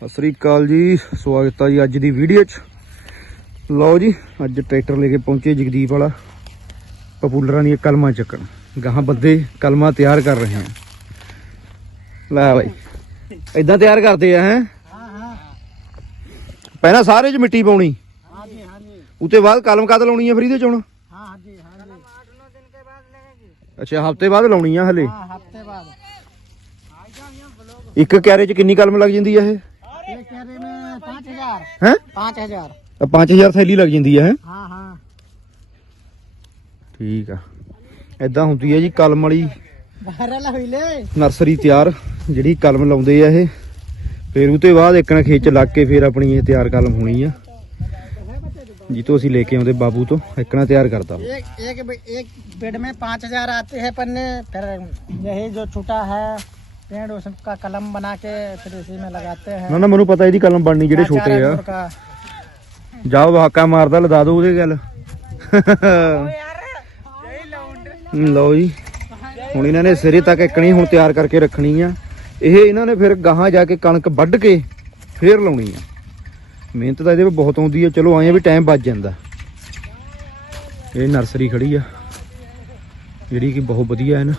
ਸਤਿ ਸ੍ਰੀ ਅਕਾਲ ਜੀ ਸਵਾਗਤ ਆ ਜੀ ਅੱਜ ਦੀ ਵੀਡੀਓ 'ਚ। ਲਓ ਜੀ ਅੱਜ ਟਰੈਕਟਰ ਲੈ ਕੇ ਪਹੁੰਚੇ ਜਗਦੀਪ ਵਾਲਾ। ਪਪੂਲਰਾਂ ਦੀਆਂ ਕਲਮਾਂ ਚੱਕਣ। ਗਾਹਾਂ ਬੰਦੇ ਕਲਮਾਂ ਤਿਆਰ ਕਰ ਰਹੇ ਹਨ। ਲੈ ਬਾਈ ਇਦਾਂ ਤਿਆਰ ਕਰਦੇ ਆ ਹੈ? ਪਹਿਲਾਂ ਸਾਰੇ 'ਚ ਮਿੱਟੀ ਪਾਉਣੀ। ਹਾਂਜੀ ਹਾਂਜੀ ਉਤੇ ਬਾਅਦ ਕਲਮ ਕਦ ਲਾਉਣੀ ਆ ਫਿਰ ਇਹਦੇ 'ਚ ਹੁਣ? ਹਾਂਜੀ ਹਾਂਜੀ ਅੱਛਾ ਹਫ਼ਤੇ ਬਾਅਦ ਲਾਉਣੀ ਆ ਹਲੇ। ਹਾਂ ਹਫ਼ਤੇ ਬਾਅਦ। ਇੱਕ ਕਿਆਰੇ 'ਚ ਕਿੰਨੀ ਕਲਮ ਲੱਗ ਜਾਂਦੀ ਆ ਇਹ? एक क्यारे में पाँच हजार ਹੈ पाँच हजार 5000 ਥੈਲੀ ਲੱਗ ਜਾਂਦੀ ਆ ਹੈ हाँ हाँ ਠੀਕ ਆ ਇਦਾਂ ਹੁੰਦੀ ਹੈ ਜੀ ਕਲਮ ਵਾਲੀ वायरल हुई ले ਨਰਸਰੀ ਤਿਆਰ ਜਿਹੜੀ ਕਲਮ ਲਾਉਂਦੇ ਆ ਇਹ ਫਿਰ ਉਤੇ ਬਾਅਦ ਇੱਕਣਾ ਖੇਚ ਲੱਗ ਕੇ ਫਿਰ ਆਪਣੀ ਇਹ ਤਿਆਰ ਕਲਮ ਹੋਣੀ ਆ ਜੀ ਤੋਂ ਅਸੀਂ ਲੈ ਕੇ ਆਉਂਦੇ ਬਾਬੂ ਤੋਂ ਇੱਕਣਾ ਤਿਆਰ ਕਰਦਾ ਉਹ। एक एक बे- एक बेड में पाँच हजार आते हैं पन्ने फिर यही जो छूटा है पेड़ उसका कलम बना के फिर इसी में लगाते हैं ਨਾ ਨਾ ਮੈਨੂੰ ਪਤਾ ਇਹਦੀ ਕਲਮ ਬਣਨੀ ਜਿਹੜੇ चार ਛੋਟੇ ਆ अंगूर का ਜਾਓ ਹਾਕਾ ਮਾਰਦਾ ਲਦਾ ਦੋ ਉਹਦੇ ਗੱਲ ਲਓ ਜੀ ਹੁਣ ਇਹਨਾਂ ਨੇ ਸਿਰੇ ਤੱਕ ਇੱਕਣੀ ਹੁਣ ਤਿਆਰ ਕਰਕੇ ਰੱਖਣੀ ਆ ਇਹ ਇਹਨਾਂ ਨੇ ਫਿਰ ਗਾਹਾਂ ਜਾ ਕੇ ਕਣਕ ਵੱਢ ਕੇ ਫੇਰ ਲਾਉਣੀ ਆ ਮਿਹਨਤ ਤਾਂ ਇਹਦੇ ਵਿੱਚ ਬਹੁਤ ਆਉਂਦੀ ਆ ਚਲੋ ਆਏ ਆ ਵੀ ਟਾਈਮ ਬਚ ਜਾਂਦਾ ਇਹ ਨਰਸਰੀ ਖੜੀ ਆ ਜਿਹੜੀ ਕਿ ਬਹੁਤ ਵਧੀਆ ਹੈ ਨਾ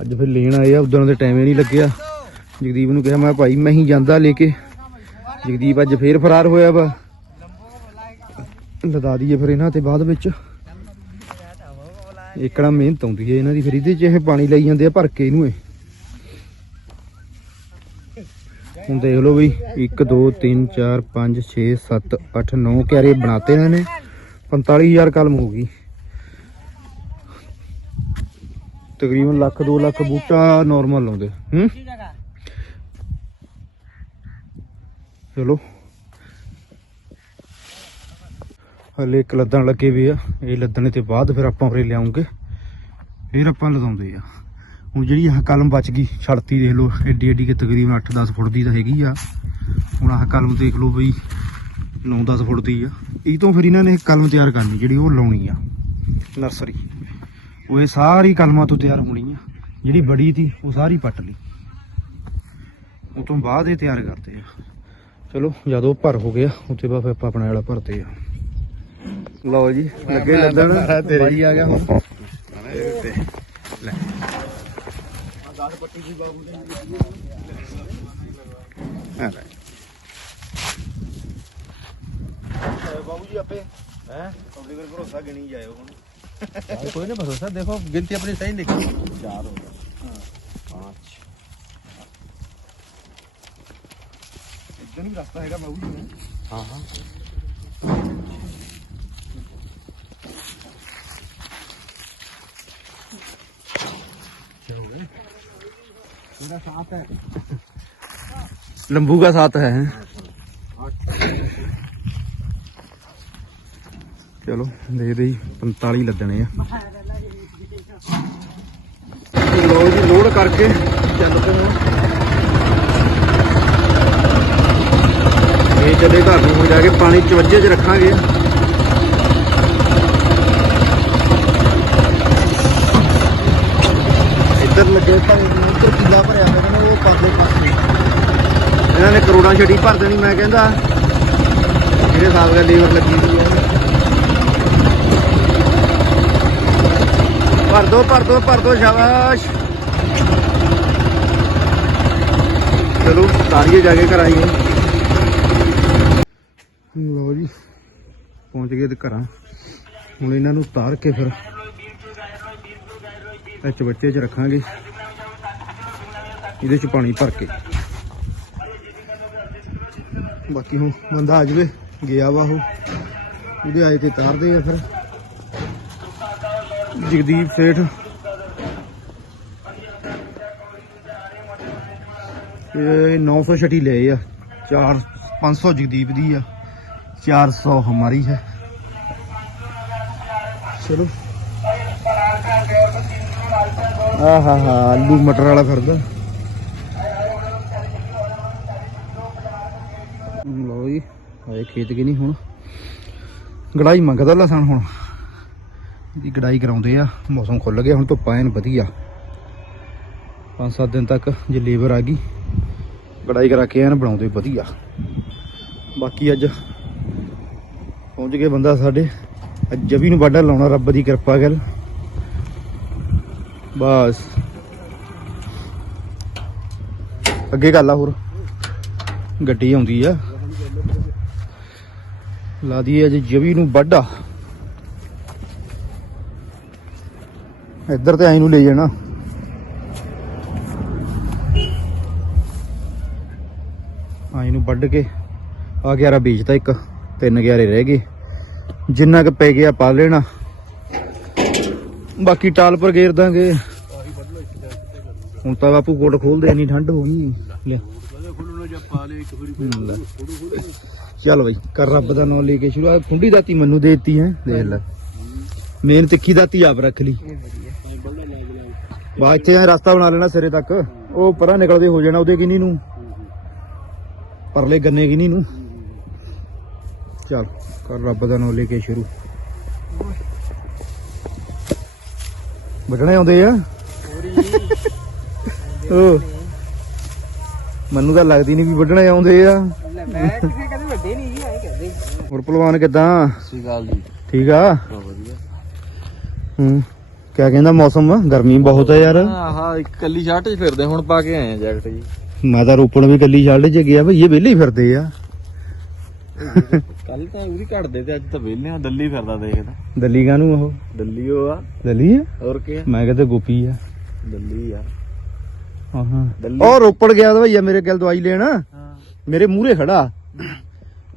ਅੱਜ ਫਿਰ ਲੈਣ ਆਏ ਆ, ਉਦੋਂ ਦੇ ਟਾਈਮ ਹੀ ਨਹੀਂ ਲੱਗਿਆ। ਜਗਦੀਪ ਨੂੰ ਕਿਹਾ, ਮੈਂ ਭਾਈ, ਮੈਂ ਹੀ ਜਾਂਦਾ ਲੈ ਕੇ ਜਗਦੀਪ ਅੱਜ ਫੇਰ ਫਰਾਰ ਹੋਇਆ ਵਾ। ਲਦਾ ਦਈਏ ਫਿਰ ਇਹਨਾਂ ਤੇ ਬਾਅਦ ਵਿੱਚ। ਇਕੜਾ ਮਿਹਨਤ ਆਉਂਦੀ ਹੈ ਇਹਨਾਂ ਦੀ ਫਿਰ ਇਹਦੇ 'ਚ, ਇਹ ਪਾਣੀ ਲਈ ਜਾਂਦੇ ਆ, ਭਰ ਕੇ ਇਹਨੂੰ ਇਹ। ਹੁਣ ਦੇਖ ਲਓ ਵੀ 1 2 3 4 5 6 7 8 9 ਕਿਆਰੇ ਬਣਾਤੇ ਇਹਨਾਂ ਨੇ। 45000 ਕਲਮ ਹੋ ਗਈ। ਤਕਰੀਬਨ ਲੱਖ 2 ਲੱਖ ਬੂਟਾ ਨਾਰਮਲ ਲਾਉਂਦੇ ਹੂੰ? ਚਲੋ। ਹਲੇ ਇੱਕ ਲੱਦਣ ਲੱਗੇ ਵੀ ਆ। ਇਹ ਲੱਦਣੇ ਤੇ ਬਾਅਦ ਫਿਰ ਆਪਾਂ ਉਰੇ ਲਿਆਉਂਗੇ। ਫਿਰ ਆਪਾਂ ਲਦਾਉਂਦੇ ਆ। ਹੁਣ ਜਿਹੜੀ ਆਹ ਕਲਮ ਬਚ ਗਈ, ਛੜਤੀ ਦੇਖ ਲਓ, ਐਡੀ ਐਡੀ ਕਿ ਤਕਰੀਬਨ 8-10 ਫੁੱਟ ਦੀ ਤਾਂ ਹੈਗੀ ਆ। ਹੁਣ ਆਹ ਕਲਮ ਦੇਖ ਲਓ ਬਈ 9-10 ਫੁੱਟ ਦੀ ਆ। ਇਹ ਤੋਂ ਫਿਰ ਇਹਨਾਂ ਨੇ ਕਲਮ ਤਿਆਰ ਕਰਨੀ ਜਿਹੜੀ ਉਹ ਲਾਉਣੀ ਆ। ਨਰਸਰੀ। ਉਹ ਇਹ ਸਾਰੀ ਕਲਮਾਂ ਤੋਂ ਤਿਆਰ ਹੋਣੀ ਆ। ਜਿਹੜੀ ਬੜੀ ਸੀ ਉਹ ਸਾਰੀ ਪੱਟ ਲਈ। ਉਹ ਤੋਂ ਬਾਅਦ ਇਹ ਤਿਆਰ ਕਰਦੇ ਆ। ਚਲੋ ਜਦੋਂ ਭਰ ਹੋ ਗਿਆ ਉੱਤੇ ਬਾਅਦ ਫਿਰ ਆਪਾਂ ਆਪਣੇ ਵਾਲਾ ਭਰਦੇ ਆ। ਲਓ ਜੀ ਲੱਗੇ ਲੱਦਣ ਤੇਰੀ ਆ ਗਿਆ ਹੁਣ ਲੈ ਆ ਲੈ। ਬਾਬੂ ਜੀ ਆਪੇ ਹੈ? ਤੁਹਾਡੇ ਕੋਲ ਭਰੋਸਾ ਗਿਣੀ ਜਾਇਓ ਹੁਣ। कोई नहीं भरोसा देखो गिनती अपनी सही निकली। चार हो गया हाँ, हाँ। है एकदम रास्ता है। लंबू का साथ है। ਚਲੋ ਦੇ ਦੇ 45 ਲੱਦਣੇ ਆ। ਲੋ ਜੀ, ਲੋਡ ਕਰਕੇ ਚੱਲ ਪਏ ਹੁਣ ਇਹ ਚੱਲੇ ਘਰ ਨੂੰ ਜਾ ਕੇ ਪਾਣੀ ਚਵੱਜੇ 'ਚ ਰੱਖਾਂਗੇ। ਇੱਧਰ ਲੱਗੇ ਤਾਂ ਇੱਧਰ ਕਿੱਲਾ ਭਰਿਆ ਹੋਇਆ ਨੇ ਉਹ ਪਾਸੇ ਪਾਸੇ। ਇਹਨਾਂ ਨੇ ਕਰੋੜਾਂ ਛੜੀ ਭਰ ਦੇਣੀ, ਮੈਂ ਕਹਿੰਦਾ। ਜਿਹੜੇ ਹਿਸਾਬ ਦਾ ਲੇਬਰ ਲੱਗੀ ਹੋਈ ਹੈ ਭਰ ਦੋ ਭਰ ਦੋ ਭਰ ਦੋ, ਸ਼ਾਬਾਸ਼। ਚਲੋ, ਤਾਰੀਏ ਜਾ ਕੇ ਘਰ ਆਈਏ। ਲਓ ਜੀ, ਪਹੁੰਚ ਗਏ ਤੇ ਘਰਾਂ। ਹੁਣ ਇਹਨਾਂ ਨੂੰ ਉਤਾਰ ਕੇ ਫਿਰ ਇਹ ਬੱਚੇ 'ਚ ਰੱਖਾਂਗੇ। ਇਹਦੇ 'ਚ ਪਾਣੀ ਭਰ ਕੇ। ਬਾਕੀ ਹੁਣ ਬੰਦਾ ਆ ਜਵੇ, ਗਿਆ ਵਾ ਉਹ। ਉਹਦੇ ਆਏ ਤੇ ਤਾਰਦੇ ਆ ਫਿਰ। ਜਗਦੀਪ ਸੇਠ। ਇਹ 900 ਛਟੀ ਲਏ ਆ। 4 500 ਜਗਦੀਪ ਦੀ ਆ। 400 ਹਮਾਰੀ ਹੈ। ਚਲੋ। ਆਹਾ ਹਾ ਆਲੂ ਮਟਰ ਵਾਲਾ ਫਿਰਦਾ। ਲਓ ਜੀ ਆਏ ਖੇਤ ਕਿ ਨਹੀਂ ਹੁਣ। ਗੜਾਈ ਮੰਗਦਾ ਲਸਣ ਹੁਣ। ਦੀ ਗੜਾਈ ਕਰਾਉਂਦੇ ਆ। ਮੌਸਮ ਖੁੱਲ ਗਿਆ, ਹੁਣ ਧੁੱਪਾਂ ਐਨ ਵਧੀਆ। ਪੰਜ ਸੱਤ ਦਿਨ ਤੱਕ ਜੇ ਲੇਬਰ ਆ ਗਈ ਗੜਾਈ ਕਰਾ ਕੇ ਐਨ ਬਣਾਉਂਦੇ ਵਧੀਆ। ਬਾਕੀ ਅੱਜ ਪਹੁੰਚ ਗਏ ਬੰਦਾ ਸਾਡੇ। ਅੱਜ ਜਵੀ ਨੂੰ ਵਾਢਾ ਲਾਉਣਾ, ਰੱਬ ਦੀ ਕਿਰਪਾ ਗੱਲ। ਬਸ। ਅੱਗੇ ਗੱਲ ਆ ਹੋਰ। ਗੱਡੀ ਆਉਂਦੀ ਆ। ਲਾ ਦਈਏ ਅੱਜ ਜਵੀ ਨੂੰ ਵਾਢਾ। ਇੱਧਰ ਤੇ ਆਈ ਨੂੰ ਲੈ ਜਾਣਾ। ਆਈ ਨੂੰ ਵੱਢ ਕੇ, ਆ ਗਿਆਰਾ ਵੇਚਤਾ ਇੱਕ, ਤਿੰਨ ਗਿਆਰੇ ਰਹਿ ਗਏ। ਜਿੰਨਾ ਕ ਪੈ ਗਿਆ ਪਾ ਲੈਣਾ। ਬਾਕੀ ਟਾਲ ਪਰ ਗੇਰ ਦਾਂਗੇ। ਹੁਣ ਤਾਂ ਬਾਪੂ ਕੋਟ ਖੋਲਦੇ ਇੰਨੀ ਠੰਡ ਹੋ ਗਈ। ਲੈ। ਚੱਲ ਬਈ, ਕਰ ਰੱਬ ਦਾ ਨਾਮ ਲੈ ਕੇ ਸ਼ੁਰੂ। ਆ ਖੁੰਡੀ ਦਾਤੀ ਮੈਨੂੰ ਦੇਤੀ ਹੈ, ਦੇਖ ਲੈ। ਮੇਨ ਤਿੱਖੀ ਦਾਤੀ ਆਪ ਰੱਖ ਲਈ। ਬਾ ਇੱਥੇ ਐਂ ਰਸਤਾ ਬਣਾ ਲੈਣਾ ਸਿਰੇ ਤੱਕ। ਉਹ ਪਰਾਂ ਨਿਕਲਦੇ ਹੋ ਜਾਣਾ ਉਹਦੇ ਕਿਨੀ ਨੂੰ? ਪਰਲੇ ਗੰਨੇ ਕਿਨੀ ਨੂੰ? ਚਲ ਕਰ ਰੱਬ ਦਾ ਨਾਮ ਲੈ ਕੇ ਸ਼ੁਰੂ। ਵੱਢਣੇ ਆਉਂਦੇ ਆ? ਉਹ ਮੈਨੂੰ ਤਾਂ ਲੱਗਦੀ ਨਹੀਂ ਵੀ ਵੱਢਣੇ ਆਉਂਦੇ ਆ। ਮੈਂ ਕਿਸੇ ਕਦੇ ਵੱਡੇ ਨਹੀਂ ਜੀ ਆਏ ਕਹਿੰਦੇ। ਹੋਰ ਪਹਿਲਵਾਨ ਕਿਦਾਂ? ਸਹੀ ਗੱਲ ਜੀ। ਠੀਕ ਆ? ਵਧੀਆ। ਹੂੰ। ਕਿਆ ਕਹਿੰਦਾ ਮੌਸਮ? ਗਰਮੀ ਬਹੁਤ ਆ ਯਾਰ। ਆਹ ਇੱਕ ਕੱਲੀ ਸ਼ਰਟ 'ਚ ਫਿਰਦੇ ਹੁਣ ਪਾ ਕੇ ਆਏ ਆ ਜੈਕਟ ਜੀ। ਮੈਂ ਤਾਂ ਰੋਪਣ ਵੀ ਕੱਲੀ ਛੱਡ ਚ ਗਿਆ ਭਈ ਇਹ ਵਿਹਲੇ ਹੀ ਫਿਰਦੇ ਆ। ਕੱਲ ਤਾਂ ਉਹਦੀ ਘੜਦੇ ਤੇ ਅੱਜ ਤਾਂ ਵਿਹਲੇ ਆ ਦੱਲੀ ਫਿਰਦਾ ਦੇਖਦਾ ਦੱਲੀ ਕਾਹਨੂੰ ਉਹ? ਦੱਲੀ ਉਹ ਆ। ਦੱਲੀ ਆ? ਹੋਰ ਕੀ ਆ? ਮੈਂ ਕਹਿੰਦਾ ਗੋਪੀ ਆ। ਦੱਲੀ ਆ। ਹਾਂ ਦੱਲੀ ਉਹ ਰੋਪੜ ਗਿਆ ਤਾਂ ਭਈਆ ਮੇਰੇ ਕੋਲ ਦਵਾਈ ਲੈਣ। ਹਾਂ। ਮੇਰੇ ਮੂਹਰੇ ਖੜਾ।